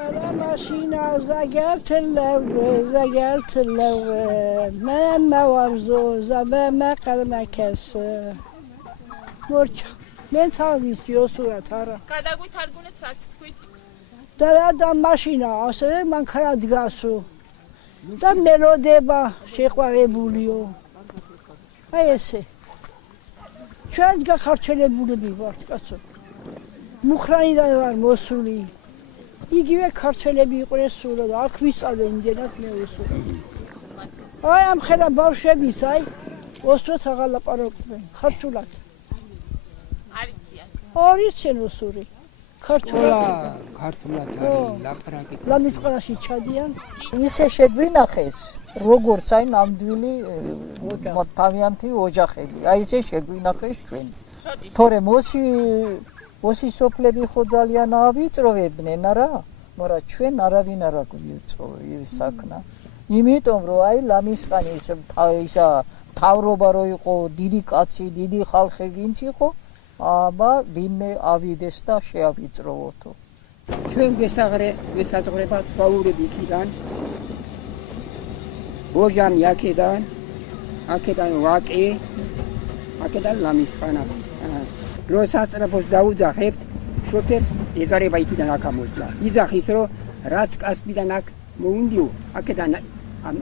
Dara maşina zagertlev me varzo zabe me kalme kes Morç ben çalış yosurat ara გადაგვით არ გუნეთ რაც თქვით Dara da maşina ასე man ხარა დგასო და მელოდება შეყვარებულიო აი ესე ჩვენ გახარჩელებულები ვართ კაცო მუხრანიდან ვარ მოსული იგივე ქართველები იყვნენ სულ და აქ ვისწავლენ იმდენად მე უსულო აი ამ ხელა ბავშვების აი ოსწროთ აღალაპარაკობენ ქართულად არიციან უსური ქართულად ლაპარაკი ლამის ყანაში ჩადიან ისე შეგვინახეს როგორც აი ნამდვილი თავიანთი ოჯახები აი ესე შეგვინახეს ჩვენ თორემ ოსი სოფლები ხო ძალიან ავიწროვებდნენ არა მაგრამ ჩვენ არავინ არ აგვიწრო ის საქმე იმიტომ რომ აი ლამისყანის ისა თავრობა რო იყო დიდი კაცი დიდი ხალხი ვინც იყო აბა ვინმე ავიდეს და შეავიწროვოთო ჩვენ გესაზღვრება ბაურები იქიდან ბოჟამი აქედან ვაკე აქედან ლამისყანა რო სასწრაფოს დაუძახებთ შოფერს ეზარება იქიდან აქ ამოსვლა იძახით რომ რაც კასპიდან აქ მოუნდიო აქედან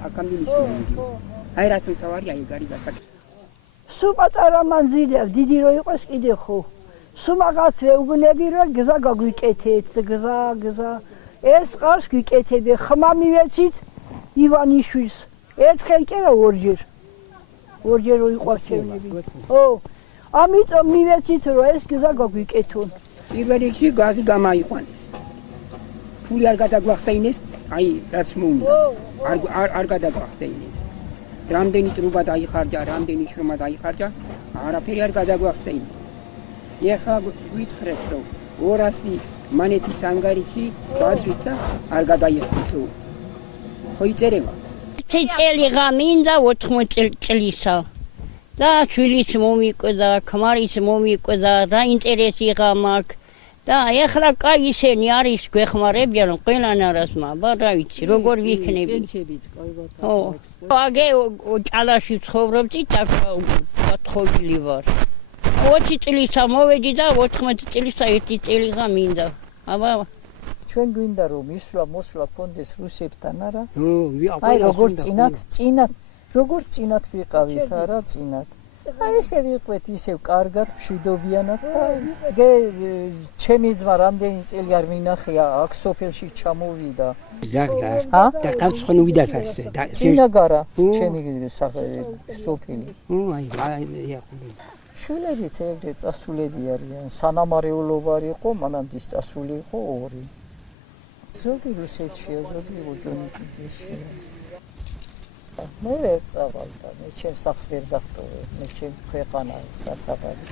აქამდილის მოუნდიო აი რა თვითავარია ეგარი გასაკეთე სულ პატარა მანძილია დიდი რო იყოს კიდე ხო სულ მაგას ვეუბნები რომ გზა გაგვიკეთეთ გზა ეს ყავს გიკეთებე ხმა მივეცით ივანიშვილს ერთხელ კი რა ორჯერ რო იყო ჩემნები ო ამიტომ მივეცით რომ ეს გზა გაგვიკეთონ პირველ რიგში გაზი გამაიყვანეს ფული არ გადაგვახტეინეს აი რაც მოუნდა არ გადაგვახტეინეს რამდენი ტრუბა დაიხარჯა რამდენი შრომა დაიხარჯა არაფერი არ გადაგვახტეინეს ეხლა ვითხრეთ რომ 200 მანეთის ანგარიში დაწვით და არ გადაიხდითო ხო იწერება წელი გამინდა 80 წლისა და შვილის მომიკვდა ქმარის მომიკვდა რა ინტერესი გამაქვს და ეხლა კაი ისენი არის გვეხმარებიან ყველან არას მაბა რა ვიცი როგორ ვიქნები ხო აგე ჭალაში ცხოვრობდი და გათხოვილი ვარ 20 წლისა მოვედი და 14 წლისა 1 წელი გამინდა აბა ჩვენ გვინდა რომ მოსვლა კონდეს რუსებთან არა ვიყავ აი როგორ წინათ ვიყავით არა წინათ აი ესე ვიყვეთ ისევ კარგად მშვიდობიანად და ჩემი ძმა რამდენი წელი არ მინახია აქ სოფელში ჩამოვიდა ზაღდა და კაცხონი ვიდაფარსე და წინაგარა ჩემი სოფელი აი შვილებიც ეგრე წასულები არიან სანამარეულობა იყო მანამდის წასული იყო 2 ზოგი რუსეთშია ზოგი ოჯონიკიდეშია მე ვერ წავალ და მე ჩემს სახს ვერ დახტოვე მე ჩემ ქვეყანა საცაბარი